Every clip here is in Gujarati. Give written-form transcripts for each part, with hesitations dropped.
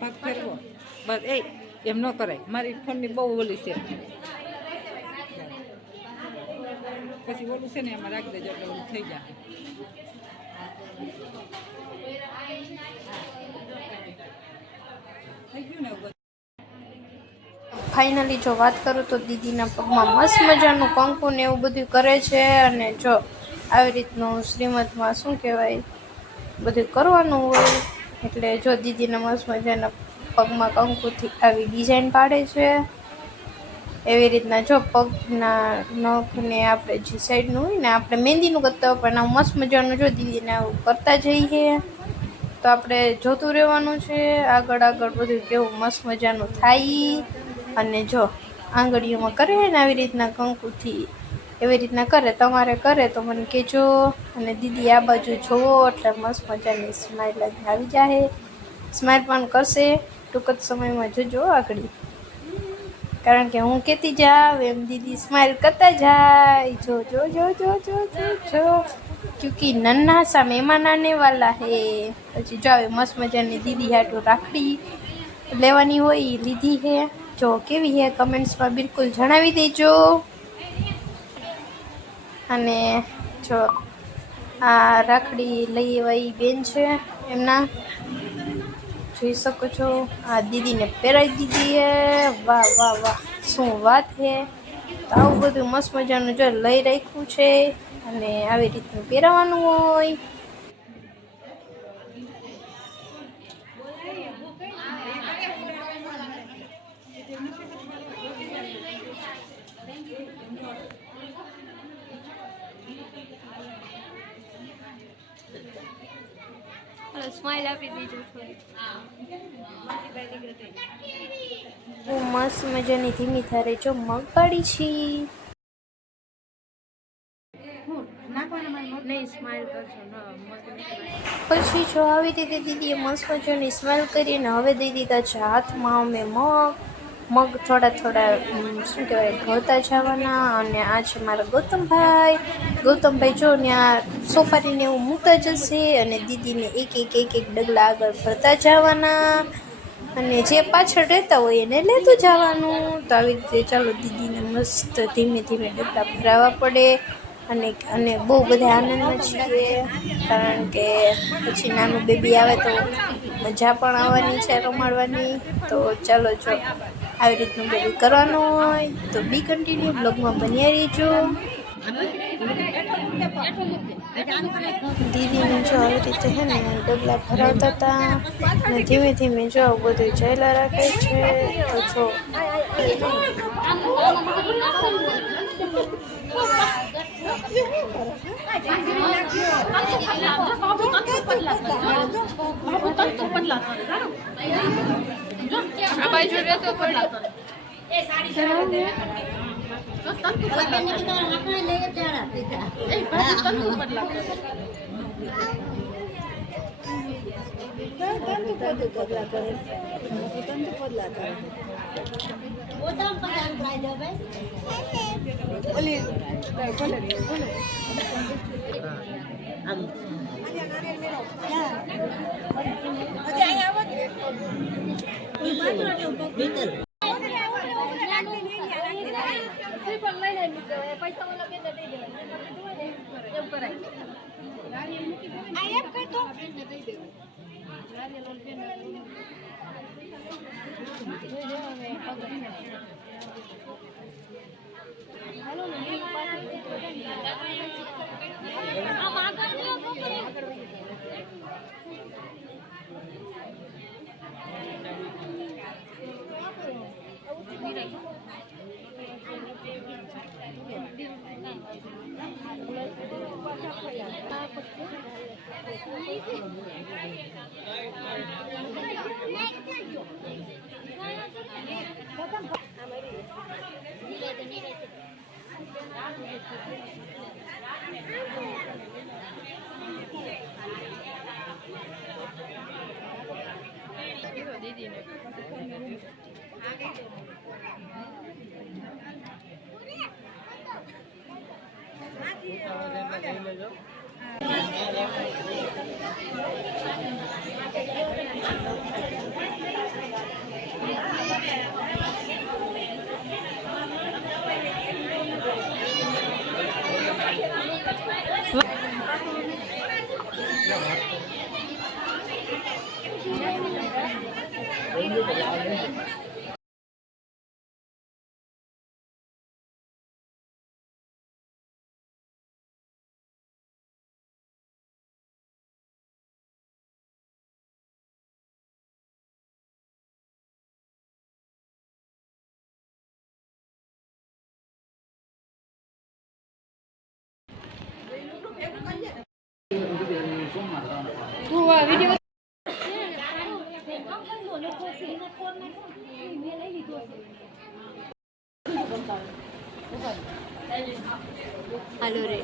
ભાગ ફેરવો બસ એમ ન કરાય. મારી ફોનની બહુ ઓલી છે, પછી ઓલું છે ને એમાં રાખી દેજો એટલે ઓલું થઈ જાય. થઈ ગયું ને. ફાઇનલી જો વાત કરું તો દીદીના પગમાં મસ્ત મજાનું કંકુ ને એવું બધું કરે છે. અને જો આવી રીતનું શ્રીમદમાં શું કહેવાય બધું કરવાનું હોય. એટલે જો દીદીના મસ્ત મજાના પગમાં કંકુથી આવી ડિઝાઇન પાડે છે. એવી રીતના જો પગના નખને આપણે જે સાઈડનું હોય ને આપણે મહેંદીનું કરતા હોય પણ મસ્ત મજાનું જો દીદીને આવું કરતા જઈએ તો આપણે જોતું રહેવાનું છે આગળ આગળ બધું કેવું મસ્ત મજાનું થાય. અને જો આંગળીઓમાં કરે ને આવી રીતના કંકુથી એવી રીતના કરે. તમારે કરે તો મને કહેજો. અને દીદી આ બાજુ જોવો એટલે મસ્ત મજાની સ્માઈલ આવી જાય. સ્માઈલ પણ કરશે ટૂંક જ સમયમાં. જોજો આગળ, કારણ કે હું કહેતી જાવ એમ દીદી સ્માઈલ કરતા જાય. જો જો જો જો જો જો જો ક્યુંકી નન્હા સા મહેમાન આને વાલા હે. પછી જો આવે મસ્ત મજાની દીદી હાટું રાખડી લેવાની હોય એ લીધી હે. જો કેવી હે કમેન્ટ્સમાં બિલકુલ જણાવી દેજો. અને જો આ રાખડી લઈ એવા એ બેન છે એમના જોઈ શકો છો. આ દીદીને પહેરાવી દીધી હે. વાહ વાહ વાહ શું વાત હે. તો આવું બધું મસ્ત મજાનું જો લઈ રાખ્યું છે. અને આવી રીતનું પહેરવાનું હોય. સ્માઈલ આપી દીજો થોડી. મસ્ત મજાની ધીમી ધારે જો મગફળી છે. પછી જો આવી રીતે દીદીએ મસ્ત મજાની સ્માઈલ કરીને હવે દઈ દીધા છે હાથમાં અમે મગ થોડા થોડા શું કહેવાય ઘડતા જવાના. અને આ છે મારા ગૌતમભાઈ જો ત્યાં સોપારીને એવું મૂકતા જશે અને દીદીને એક એક એક એક ડગલા આગળ ભરતા જવાના. અને જે પાછળ રહેતા હોય એને લેતું જવાનું. તો આવી રીતે ચાલો દીદીને મસ્ત ધીમે ધીમે ડગલા ભરાવવા પડે. અને બહુ બધા આનંદમાં છીએ, કારણ કે પછી નાનું બેબી આવે તો મજા પણ આવવાની છે રમાડવાની. તો ચાલો જો આવી રીતનું બધું કરવાનું હોય તો બી કન્ટિન્યુ બ્લોગમાં બન્યા રહેજો. દીદીને જો આવી રીતે હે ને ડગલા ભરાવતા હતા અને ધીમે ધીમે જો બધું ચાલ્યા રાખે છે. તો જો હાલો રે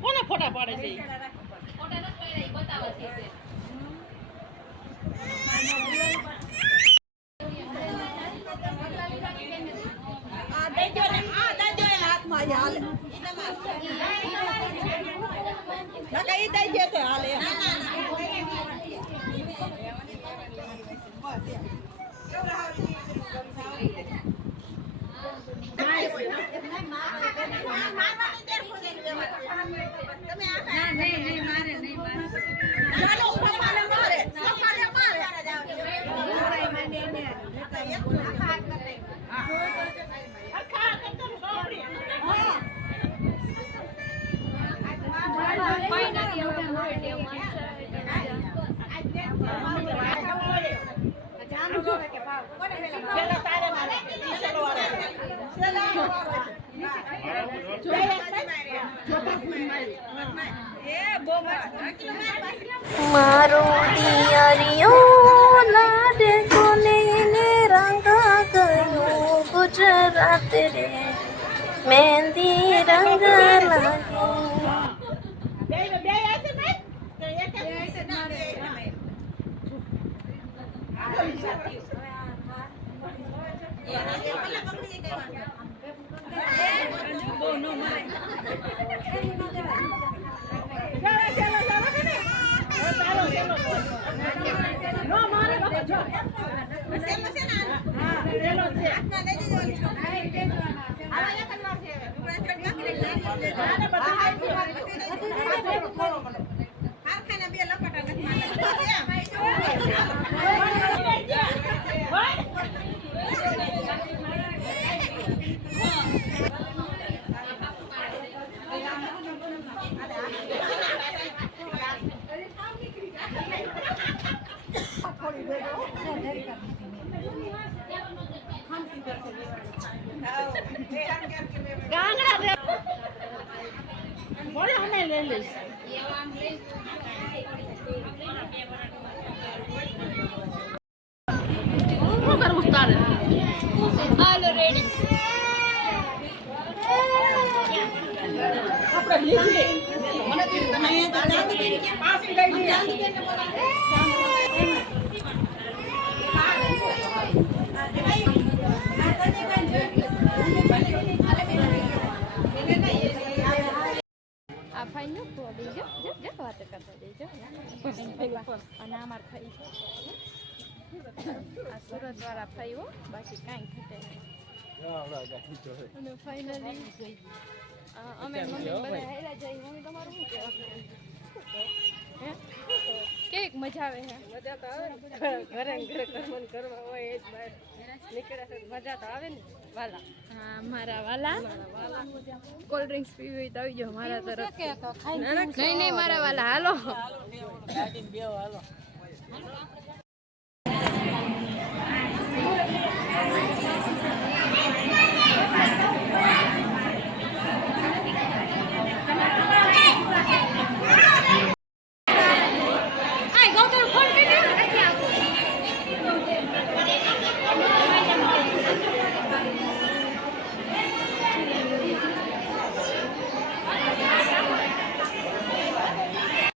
કોને ફોટા પાડે છે મારો દિયરિયો લાડે કોને રંગા ગયો ગુજરાત રે મહેંદી રંગ હાલો રેડી ફાઈન નો તો દેજો જો વાત કરતા દેજો અને અમાર ફાઈ આ સુરત વાળા ફાઈ હો બાકી કાંઈ ઘટે નહીં અને ફાઇનલી અમે મમ્મી બધા હેરા જઈ મમ્મી તમારું શું કહેવાનું હે કેક મજા આવે હે મજા તો આવે ને ઘરે ઘરે કર્મ કરવા હોય એ જ બહાર નીકળ્યા છે મજા તો આવે ને વાલા હા મારા વાલા કોલ્ડ ડ્રિંક્સ પીવી હોય તો આવી જાઓ મારા તરફ નહીં નહીં મારા વાલા હાલો